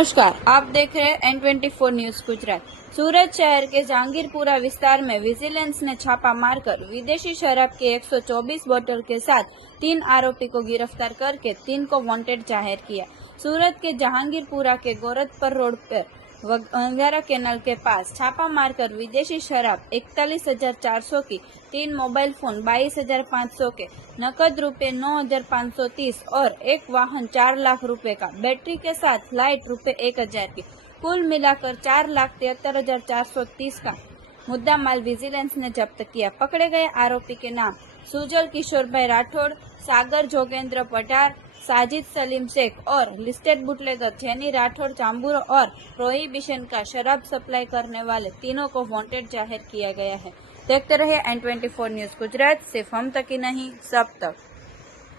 नमस्कार, आप देख रहे हैं N24 न्यूज गुजरात। सूरत शहर के जहांगीरपुरा विस्तार में विजिलेंस ने छापा मारकर विदेशी शराब की 124 बोतल के साथ 3 आरोपी को गिरफ्तार करके 3 को वांटेड जाहिर किया। सूरत के जहांगीरपुरा के गोरखपुर रोड पर अंगारा कैनाल के पास छापा मारकर विदेशी शराब 41,400 की, 3 मोबाइल फोन 22,500 के, नकद रुपए 9,530 और एक वाहन 4 लाख रुपए का, बैटरी के साथ लाइट रुपए 1,000 की, कुल मिलाकर 4,73,430 का मुद्दा माल विजिलेंस ने जब्त किया। पकड़े गए आरोपी के नाम सुजल किशोर भाई राठौड़, सागर जोगेंद्र पठार, साजिद सलीम शेख और लिस्टेड बुटलेगर जेनी राठौड़ चांबूर और प्रोहिबिशन का शराब सप्लाई करने वाले तीनों को वांटेड जाहिर किया गया है। देखते रहिए N24 न्यूज गुजरात, सिर्फ हम तक ही नहीं सब तक।